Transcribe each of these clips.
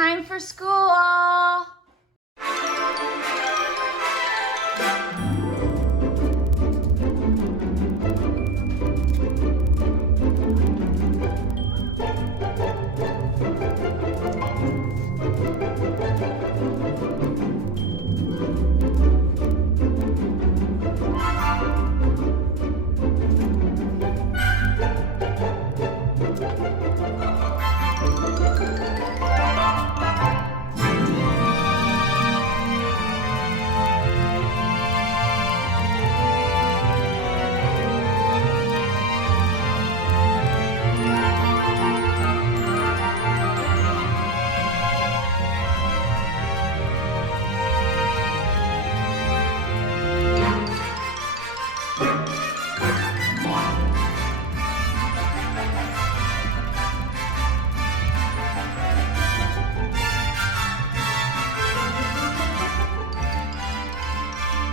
Time for school.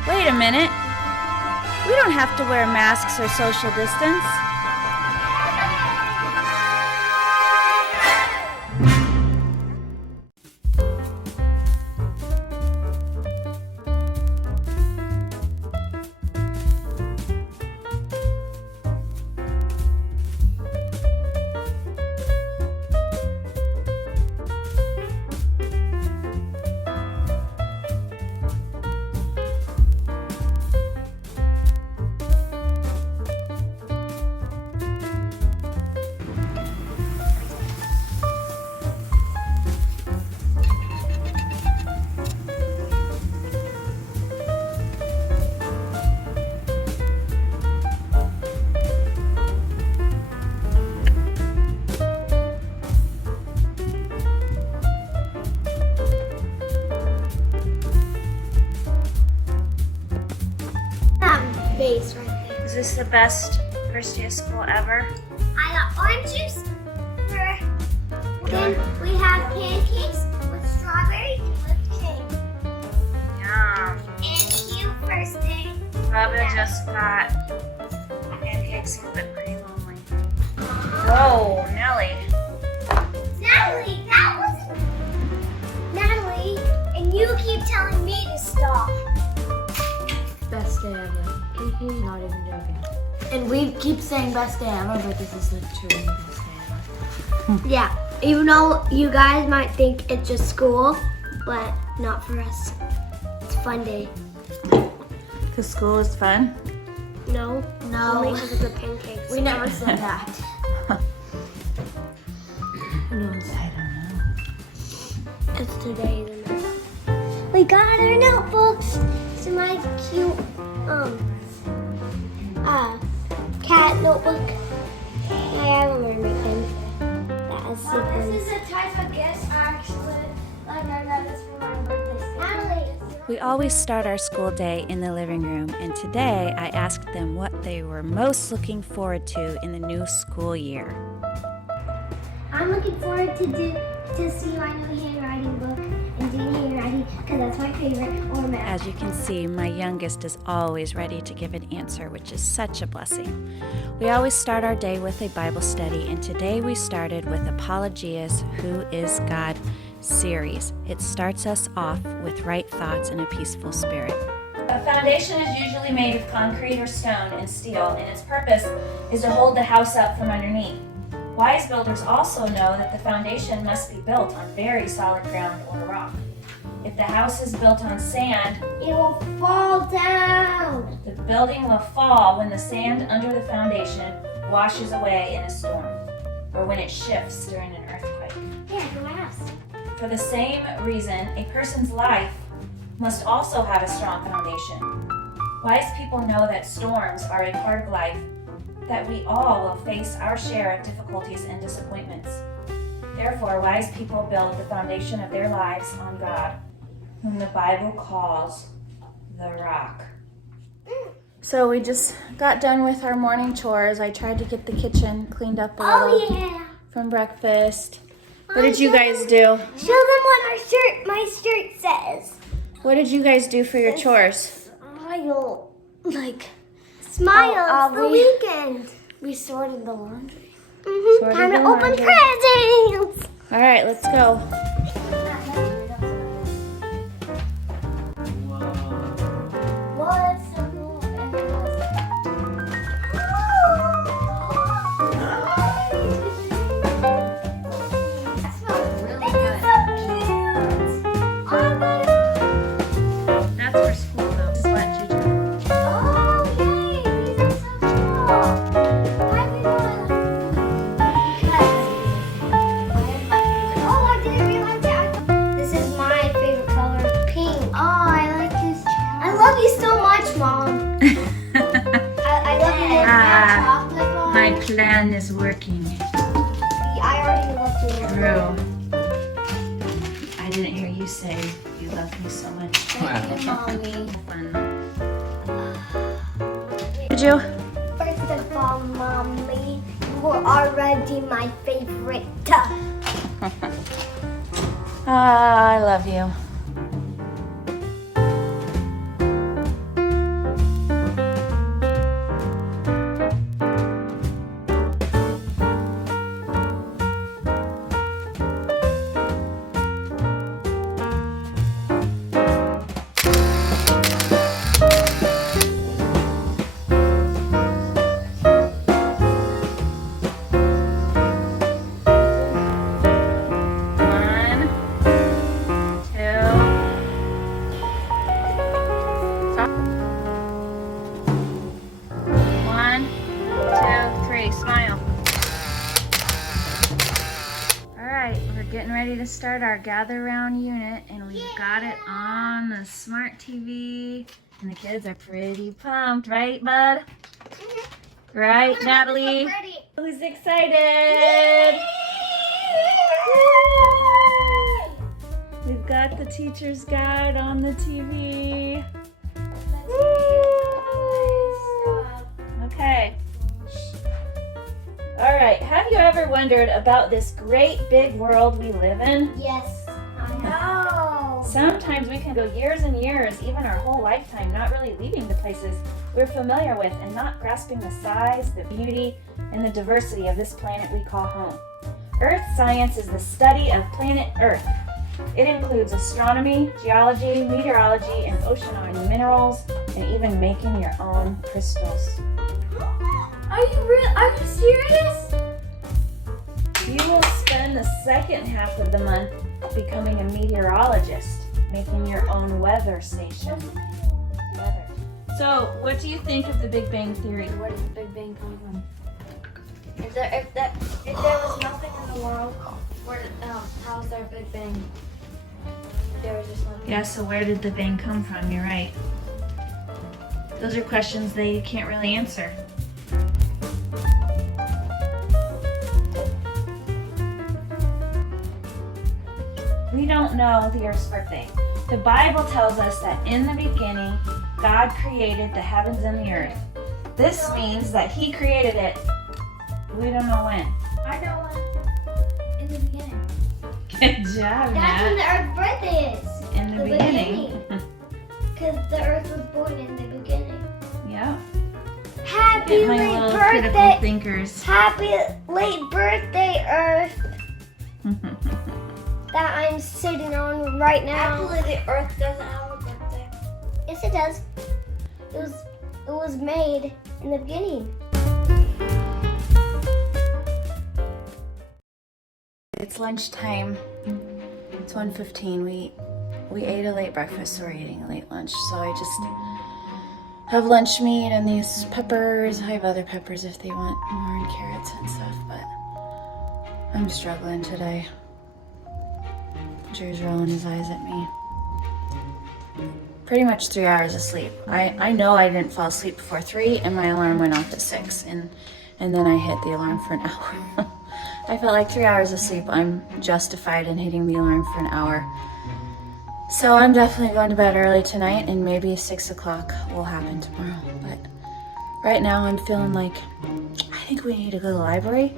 Wait a minute. We don't have to wear masks or social distance. Base right there. Is this the best first day of school ever? I got orange juice. Then we have pancakes with strawberries and whipped cream. Yum. And you first day. Bubba just got pancakes and whipped cream only. Whoa, Nellie. Natalie, that wasn't Natalie, and you keep telling me to stop. Best day ever. He's not even joking. And we keep saying best day ever, but this is the true best day ever. Yeah, even though you guys might think it's just school, but not for us. It's a fun day. Because school is fun? No, No. only because of the pancakes. We never said that. Who knows? I don't know. It's today, isn't it? We got our notebooks. So my cute cat notebook. I have a mermaid pen. That has sequins. This is a type of gift actually. Like I got this for my birthday. Natalie. We always start our school day in the living room, and today I asked them what they were most looking forward to in the new school year. I'm looking forward to see my new handwriting book and doing handwriting because that's my favorite, or math. As you can see, my youngest is always ready to give an answer, which is such a blessing. We always start our day with a Bible study, and today we started with Apologia Who is God series. It starts us off with right thoughts and a peaceful spirit. A foundation is usually made of concrete or stone and steel, and its purpose is to hold the house up from underneath. Wise builders also know that the foundation must be built on very solid ground or rock. If the house is built on sand, It will fall down. the building will fall when the sand under the foundation washes away in a storm, or when it shifts during an earthquake. Yeah, for my house. For the same reason, a person's life must also have a strong foundation. Wise people know that storms are a part of life, that we all will face our share of difficulties and disappointments. Therefore, wise people build the foundation of their lives on God, whom the Bible calls the rock. So we just got done with our morning chores. I tried to get the kitchen cleaned up a little Oh yeah. from breakfast. What did you guys do? Show them what my shirt says. What did you guys do for your chores? Smile. Smile. It's the weekend. We sorted the laundry. Sorted Time to the open laundry. presents. All right, let's go. plan is working. I already looked at it. True. I didn't hear you say you love me so much. Thank you, Mommy. Fun. Did you? First of all, Mommy, you were already my favorite. I love you. Smile. All right, we're getting ready to start our gather round unit, and we've got it on the smart TV, and the kids are pretty pumped, right, bud? Right, Natalie? Who's excited? We've got the teacher's guide on the TV. Okay. All right, have you ever wondered about this great big world we live in? Yes, I know. Sometimes we can go years and years, even our whole lifetime, not really leaving the places we're familiar with and not grasping the size, the beauty, and the diversity of this planet we call home. Earth science is the study of planet Earth. It includes astronomy, geology, meteorology, and oceanography, minerals, and even making your own crystals. Are you serious? You will spend the second half of the month becoming a meteorologist, making your own weather station. So, what do you think of the Big Bang Theory? Where does the Big Bang come from? If there was nothing in the world, how is there a Big Bang? If there was just nothing. Yeah, so where did the bang come from? You're right. Those are questions they can't really answer. We don't know the Earth's birthday. The Bible tells us that in the beginning, God created the heavens and the earth. This means that He created it. We don't know when. I know when. In the beginning. Good job, That's when Nat. the Earth's birthday is. In the beginning. Because the Earth was born in the beginning. Yeah. Happy Get my late little critical birthday. thinkers. Happy late birthday, Earth. That I'm sitting on right now. Actually, the Earth doesn't have a birthday. Yes, it does. It was made in the beginning. It's lunchtime. It's 1:15. We ate a late breakfast, so we're eating a late lunch. So I just have lunch meat and these peppers. I have other peppers if they want more, and carrots and stuff, but I'm struggling today. Drew's rolling his eyes at me. Pretty much 3 hours of sleep. I know I didn't fall asleep before 3, and my alarm went off at 6, and then I hit the alarm for an hour. I felt like 3 hours of sleep. I'm justified in hitting the alarm for an hour. So I'm definitely going to bed early tonight, and maybe 6 o'clock will happen tomorrow. But right now I'm feeling like I think we need to go to the library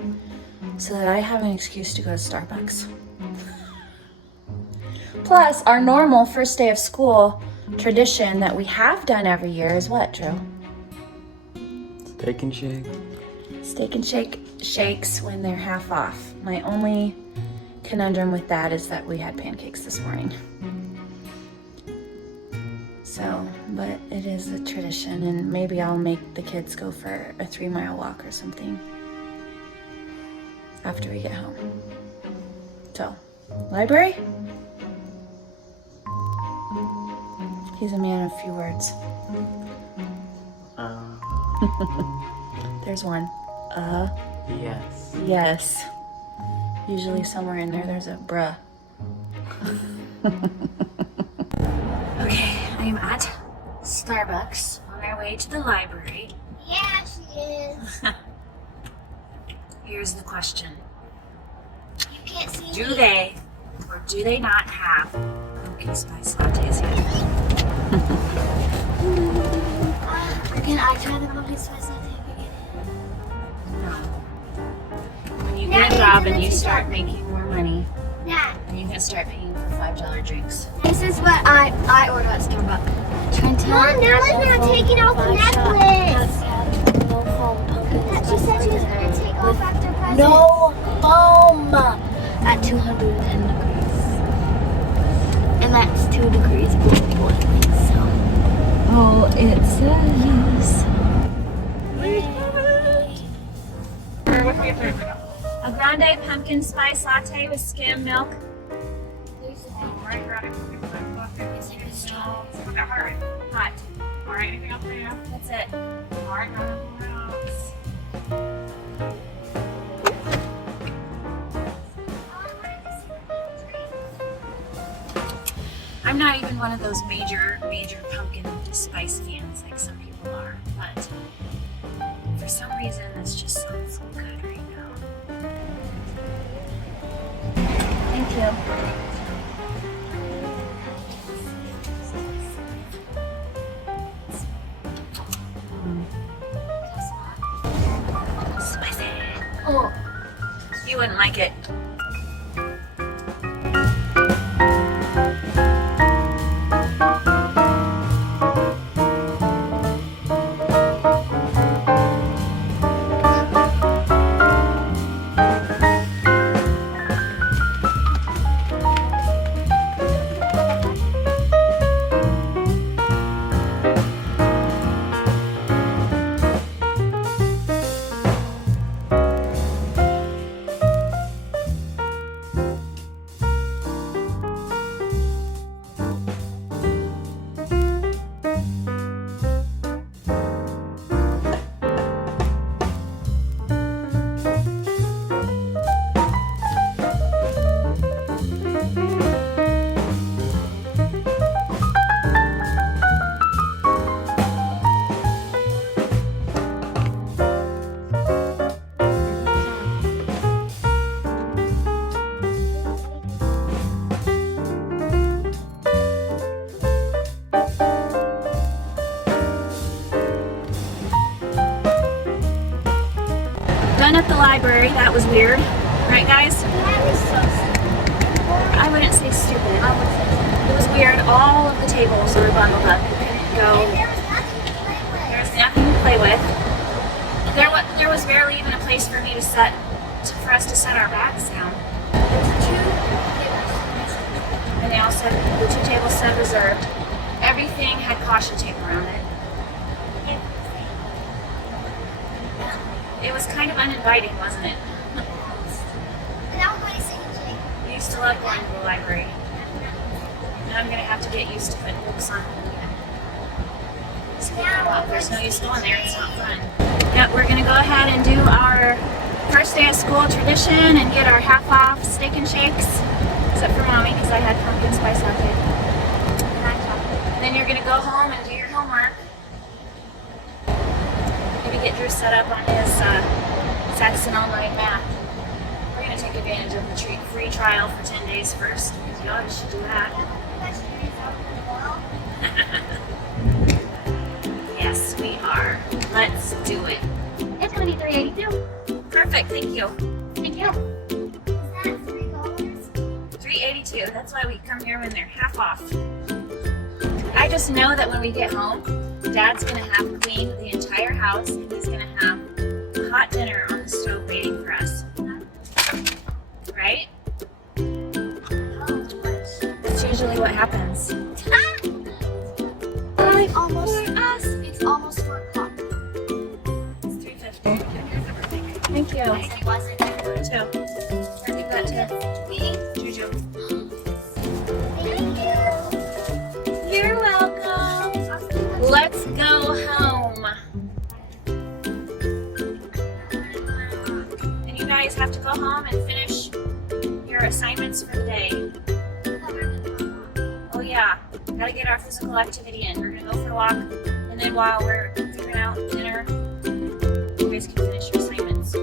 so that I have an excuse to go to Starbucks. Plus, our normal first day of school tradition that we have done every year is what, Drew? Steak and shake. Steak and shakes when they're half off. My only conundrum with that is that we had pancakes this morning. So, but it is a tradition, and maybe I'll make the kids go for a 3-mile walk or something after we get home. So, library? He's a man of few words. There's one. Yes. Yes. Usually somewhere in there there's a bruh. Okay, I'm at Starbucks on our way to the library. Yeah, she is. Here's the question. You can't see Do me. they or do they not have pumpkin spice lattes here? Can I try the pumpkin spice latte again? No. When you Now get a you're job gonna and you take start off. making more money, Nah. then you can start paying for $5 drinks. This is what I ordered at Starbucks. Mom, now it's not taking off the necklace. No foam pumpkin She said she was going to take off after presents. No foam at 210 degrees. And that's 2 degrees below boiling, so. Oh, it says a grande pumpkin spice latte with skim milk. Hot. All right, anything else for you? That's it. All right, nothing else. I'm not even one of those major pumpkin spice fans like some people are, but for some reason this just sounds so good right now. Thank you. Spicy. Oh, You wouldn't like it. Done at the library. That was weird. Right, guys? That was so I wouldn't say stupid. It was weird. All of the tables were bundled up. You couldn't go. And there was nothing to play with. There was nothing to play with. There was barely even a place for me to for us to set our bags down. And they all said the 2 tables said reserved. Everything had caution tape around it. It was kind of uninviting, wasn't it? And I was going to sing a jig. We used to love going to the library. Now I'm gonna have to get used to putting books on. There's no use going there, it's not fun. Yep, we're gonna go ahead and do our first day of school tradition and get our half-off steak and shakes. Except for mommy, because I had pumpkin spice latte. And then you're gonna go home and do your homework. Maybe get Drew set up on his Saxon Online math. We're gonna take advantage of the free trial for 10 days first. Because you always should do that. Yes, we are. Let's do it. it's gonna be 382. Perfect, thank you. Thank you. Is that $3? $3.82. That's why we come here when they're half off. I just know that when we get home, Dad's gonna have cleaned the entire house and he's gonna have a hot dinner on the stove waiting for us. Right? That's usually what happens. It's almost 4 o'clock. It's 3:50. Thank you. It wasn't. Too. I think that too. Juju. Thank you. You're welcome. Let's go home. And you guys have to go home and finish your assignments for the day. Oh yeah, gotta get our physical activity in. We're gonna go for a walk, and then while we're figuring out dinner, you guys can finish your assignments.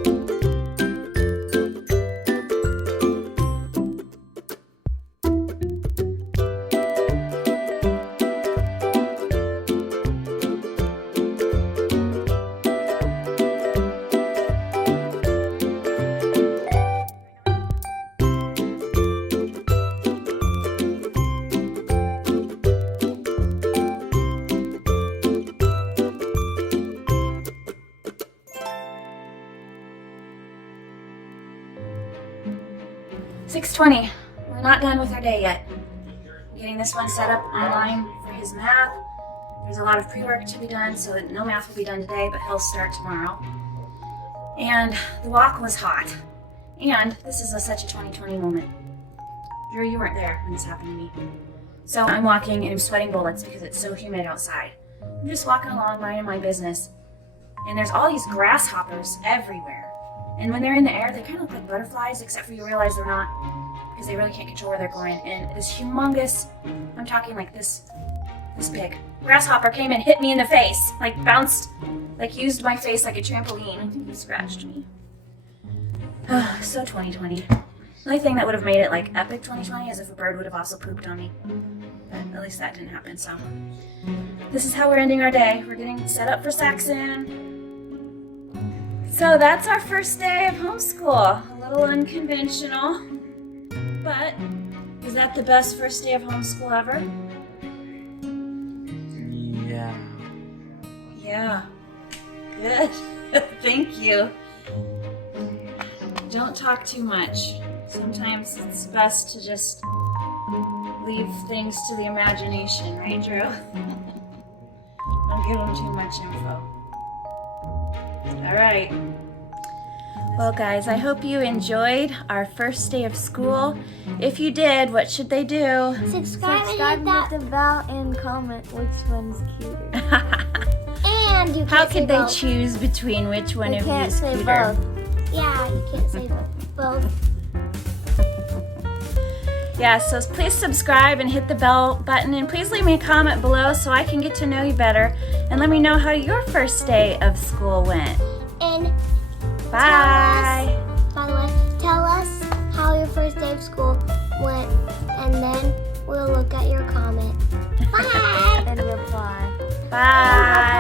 6:20. We're not done with our day yet. I'm getting this one set up online for his math. There's a lot of pre-work to be done, so no math will be done today, but he'll start tomorrow. And the walk was hot. And this is such a 2020 moment. Drew, you weren't there when this happened to me. So I'm walking and I'm sweating bullets because it's so humid outside. I'm just walking along, minding my business. And there's all these grasshoppers everywhere. And when they're in the air, they kind of look like butterflies, except for you realize they're not, because they really can't control where they're going. And this humongous, I'm talking like this big grasshopper came and hit me in the face, like bounced, like used my face like a trampoline. I think he scratched me. So 2020. The only thing that would have made it like epic 2020 is if a bird would have also pooped on me. But at least that didn't happen, so. This is how we're ending our day. We're getting set up for Saxon. So that's our first day of homeschool. A little unconventional. But is that the best first day of homeschool ever? Yeah. Yeah. Good. Thank you. Don't talk too much. Sometimes it's best to just leave things to the imagination, right, Drew? Don't give them too much info. All right. Well, guys, I hope you enjoyed our first day of school. If you did, what should they do? Subscribe and hit hit the bell and comment which one's cuter. And you can't How say could they both. choose between which one You of you can't is say cuter? both. Yeah, you can't say both. Yeah, so please subscribe and hit the bell button, and please leave me a comment below so I can get to know you better, and let me know how your first day of school went. And Bye. by the way, tell us how your first day of school went, and then we'll look at your comment. Bye! And reply. Bye.